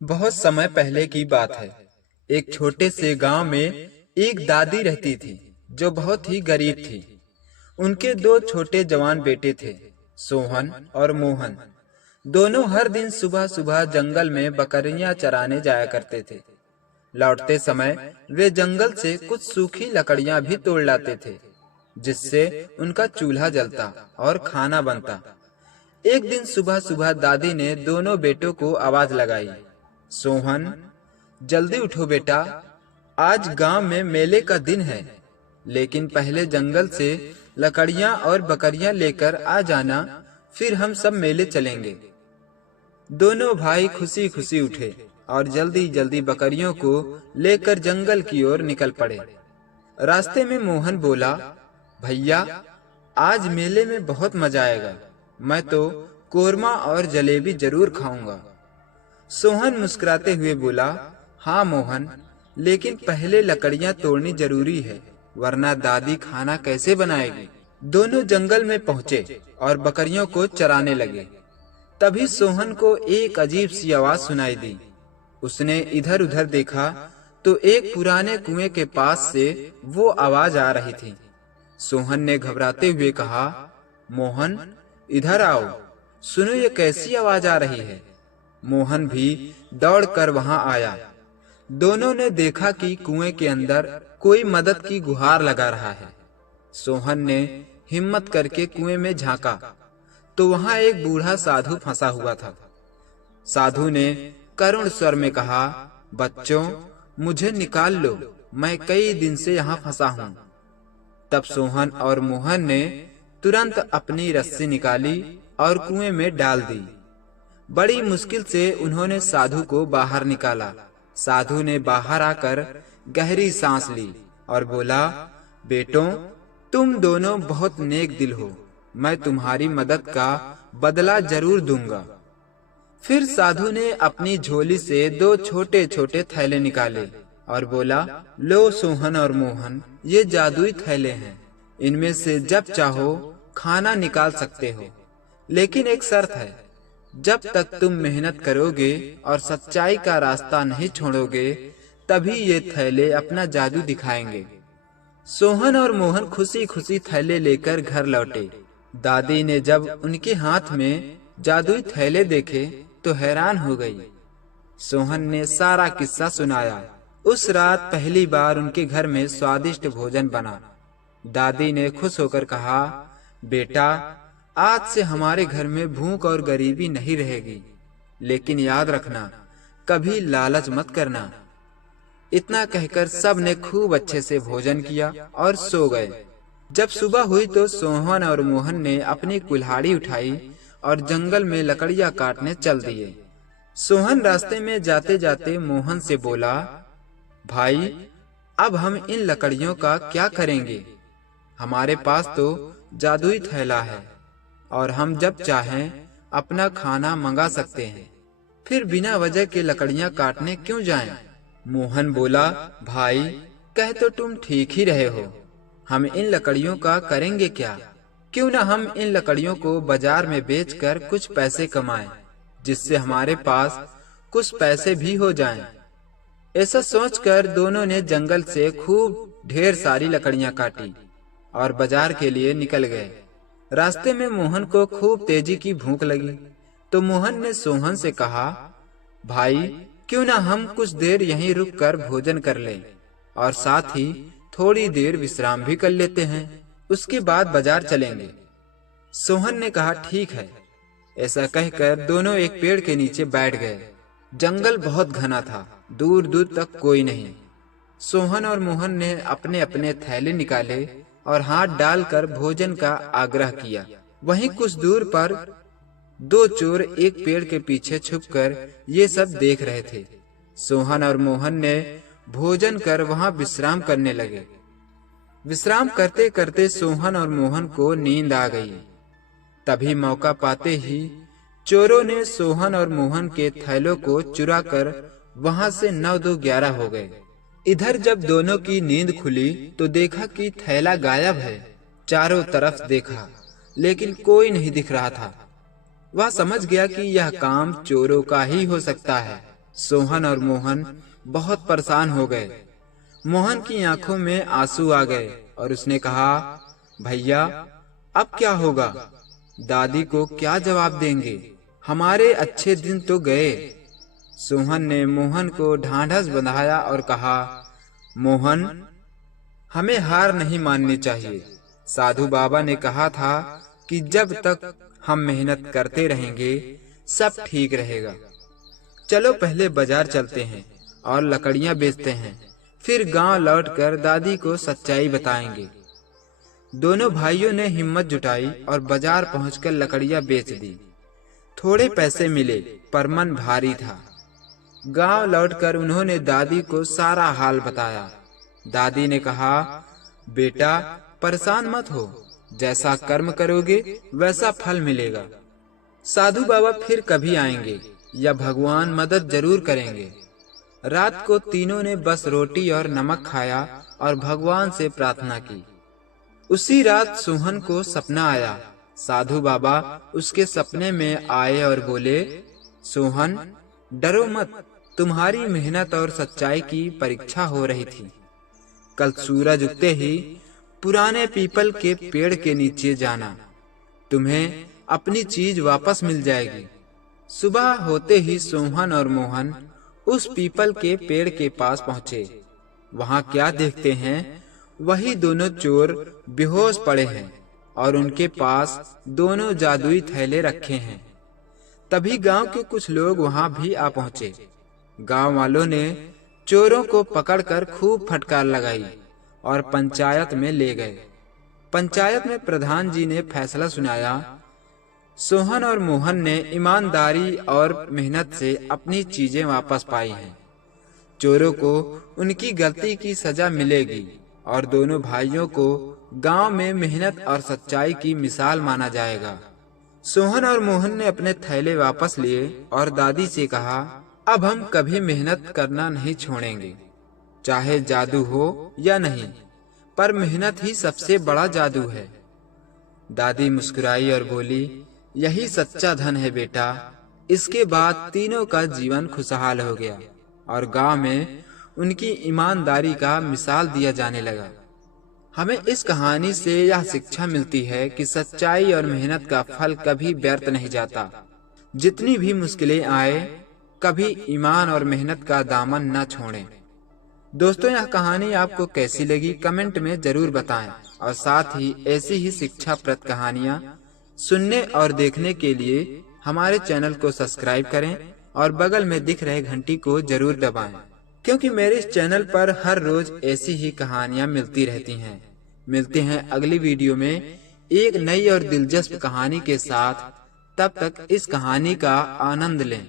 बहुत समय पहले की बात है। एक छोटे से गांव में एक दादी रहती थी जो बहुत ही गरीब थी। उनके दो छोटे जवान बेटे थे, सोहन और मोहन। दोनों हर दिन सुबह सुबह जंगल में बकरियां चराने जाया करते थे। लौटते समय वे जंगल से कुछ सूखी लकड़ियां भी तोड़ लाते थे, जिससे उनका चूल्हा जलता और खाना बनता। एक दिन सुबह सुबह दादी ने दोनों बेटों को आवाज लगाई, सोहन, जल्दी उठो बेटा, आज गांव में मेले का दिन है, लेकिन पहले जंगल से लकड़ियां और बकरियां लेकर आ जाना, फिर हम सब मेले चलेंगे। दोनों भाई खुशी खुशी उठे और जल्दी जल्दी बकरियों को लेकर जंगल की ओर निकल पड़े। रास्ते में मोहन बोला, भैया, आज मेले में बहुत मजा आएगा। मैं तो कोरमा और जलेबी जरूर खाऊंगा। सोहन मुस्कुराते हुए बोला, हाँ मोहन, लेकिन पहले लकड़ियां तोड़नी जरूरी है, वरना दादी खाना कैसे बनाएगी। दोनों जंगल में पहुँचे और बकरियों को चराने लगे। तभी सोहन को एक अजीब सी आवाज सुनाई दी। उसने इधर उधर देखा तो एक पुराने कुएं के पास से वो आवाज आ रही थी। सोहन ने घबराते हुए कहा, मोहन, इधर आओ, सुनो ये कैसी आवाज आ रही है। मोहन भी दौड़कर वहां आया। दोनों ने देखा कि कुएं के अंदर कोई मदद की गुहार लगा रहा है। सोहन ने हिम्मत करके कुएं में झांका तो वहां एक बूढ़ा साधु फंसा हुआ था। साधु ने करुण स्वर में कहा, बच्चों, मुझे निकाल लो, मैं कई दिन से यहाँ फंसा हूँ। तब सोहन और मोहन ने तुरंत अपनी रस्सी निकाली और कुएं में डाल दी। बड़ी मुश्किल से उन्होंने साधु को बाहर निकाला। साधु ने बाहर आकर गहरी सांस ली और बोला, बेटों, तुम दोनों बहुत नेक दिल हो, मैं तुम्हारी मदद का बदला जरूर दूंगा। फिर साधु ने अपनी झोली से दो छोटे छोटे थैले निकाले और बोला, लो सोहन और मोहन, ये जादुई थैले हैं, इनमें से जब चाहो खाना निकाल सकते हो, लेकिन एक शर्त है, जब तक तुम मेहनत करोगे और सच्चाई का रास्ता नहीं छोड़ोगे, तभी ये थैले अपना जादू दिखाएंगे। सोहन और मोहन खुशी खुशी थैले लेकर घर लौटे। दादी ने जब उनके हाथ में जादुई थैले देखे तो हैरान हो गई। सोहन ने सारा किस्सा सुनाया। उस रात पहली बार उनके घर में स्वादिष्ट भोजन बना। दादी ने खुश होकर कहा, बेटा, आज से हमारे घर में भूख और गरीबी नहीं रहेगी, लेकिन याद रखना, कभी लालच मत करना। इतना कहकर सब ने खूब अच्छे से भोजन किया और सो गए। जब सुबह हुई तो सोहन और मोहन ने अपनी कुल्हाड़ी उठाई और जंगल में लकड़ियां काटने चल दिए। सोहन रास्ते में जाते जाते मोहन से बोला, भाई, अब हम इन लकड़ियों का क्या करेंगे? हमारे पास तो जादुई थैला है और हम जब चाहें अपना खाना मंगा सकते हैं, फिर बिना वजह के लकड़ियां काटने क्यों जाएं? मोहन बोला, भाई, कह तो तुम ठीक ही रहे हो, हम इन लकड़ियों का करेंगे क्या? क्यों न हम इन लकड़ियों को बाजार में बेचकर कुछ पैसे कमाएं, जिससे हमारे पास कुछ पैसे भी हो जाएं। ऐसा सोचकर दोनों ने जंगल से खूब ढेर सारी लकड़ियां काटी और बाजार के लिए निकल गए। रास्ते में मोहन को खूब तेजी की भूख लगी, तो मोहन ने सोहन से कहा, भाई, क्यों ना हम कुछ देर यहीं रुककर भोजन कर लें और साथ ही थोड़ी देर विश्राम भी कर लेते हैं, उसके बाद बाजार चलेंगे। सोहन ने कहा, ठीक है। ऐसा कहकर दोनों एक पेड़ के नीचे बैठ गए। जंगल बहुत घना था, दूर दूर तक कोई नहीं। सोहन और मोहन ने अपने अपने थैले निकाले और हाथ डालकर भोजन का आग्रह किया। वहीं कुछ दूर पर दो चोर एक पेड़ के पीछे छुपकर ये सब देख रहे थे। सोहन और मोहन ने भोजन कर वहां विश्राम करने लगे। विश्राम करते करते सोहन और मोहन को नींद आ गई। तभी मौका पाते ही चोरों ने सोहन और मोहन के थैलों को चुरा कर वहां से 9-2-11 हो गए। इधर जब दोनों की नींद खुली तो देखा कि थैला गायब है। चारों तरफ देखा, लेकिन कोई नहीं दिख रहा था। वह समझ गया कि यह काम चोरों का ही हो सकता है। सोहन और मोहन बहुत परेशान हो गए। मोहन की आंखों में आंसू आ गए और उसने कहा, भैया अब क्या होगा? दादी को क्या जवाब देंगे? हमारे अच्छे दिन तो गए। सोहन ने मोहन को ढांढस बंधाया और कहा, मोहन, हमें हार नहीं माननी चाहिए। साधु बाबा ने कहा था कि जब तक हम मेहनत करते रहेंगे सब ठीक रहेगा। चलो पहले बाजार चलते हैं और लकड़ियां बेचते हैं, फिर गांव लौटकर दादी को सच्चाई बताएंगे। दोनों भाइयों ने हिम्मत जुटाई और बाजार पहुंचकर लकड़ियां बेच दी। थोड़े पैसे मिले पर मन भारी था। गांव लौटकर उन्होंने दादी को सारा हाल बताया। दादी ने कहा, बेटा परेशान मत हो, जैसा कर्म करोगे वैसा फल मिलेगा। साधु बाबा फिर कभी आएंगे या भगवान मदद जरूर करेंगे। रात को तीनों ने बस रोटी और नमक खाया और भगवान से प्रार्थना की। उसी रात सोहन को सपना आया। साधु बाबा उसके सपने में आए और बोले, सोहन डरो मत, तुम्हारी मेहनत और सच्चाई की परीक्षा हो रही थी। कल सूरज उगते ही पुराने पीपल के पेड़ के नीचे जाना, तुम्हें अपनी चीज वापस मिल जाएगी। सुबह होते ही सोहन और मोहन उस पीपल के पेड़ के पास पहुंचे। वहां क्या देखते हैं, वही दोनों चोर बेहोश पड़े हैं और उनके पास दोनों जादुई थैले रखे हैं। तभी गांव के कुछ लोग वहां भी आ पहुंचे। गांव वालों ने चोरों को पकड़कर खूब फटकार लगाई और पंचायत में ले गए। पंचायत में प्रधान जी ने फैसला सुनाया। सोहन और मोहन ने ईमानदारी और मेहनत से अपनी चीजें वापस पाई हैं। चोरों को उनकी गलती की सजा मिलेगी और दोनों भाइयों को गांव में मेहनत और सच्चाई की मिसाल माना जाएगा। सोहन और मोहन ने अपने थैले वापस लिए और दादी से कहा, अब हम कभी मेहनत करना नहीं छोड़ेंगे, चाहे जादू हो या नहीं, पर मेहनत ही सबसे बड़ा जादू है। दादी मुस्कुराई और बोली, यही सच्चा धन है बेटा। इसके बाद तीनों का जीवन खुशहाल हो गया और गांव में उनकी ईमानदारी का मिसाल दिया जाने लगा। हमें इस कहानी से यह शिक्षा मिलती है कि सच्चाई और मेहनत का फल कभी व्यर्थ नहीं जाता। जितनी भी मुश्किलें आए, कभी ईमान और मेहनत का दामन न छोड़ें। दोस्तों, यह कहानी आपको कैसी लगी कमेंट में जरूर बताएं और साथ ही ऐसी ही शिक्षाप्रद कहानियां सुनने और देखने के लिए हमारे चैनल को सब्सक्राइब करें और बगल में दिख रहे घंटी को जरूर दबाएं, क्योंकि मेरे इस चैनल पर हर रोज ऐसी ही कहानियां मिलती रहती हैं। मिलते हैं अगली वीडियो में एक नई और दिलचस्प कहानी के साथ। तब तक इस कहानी का आनंद लें।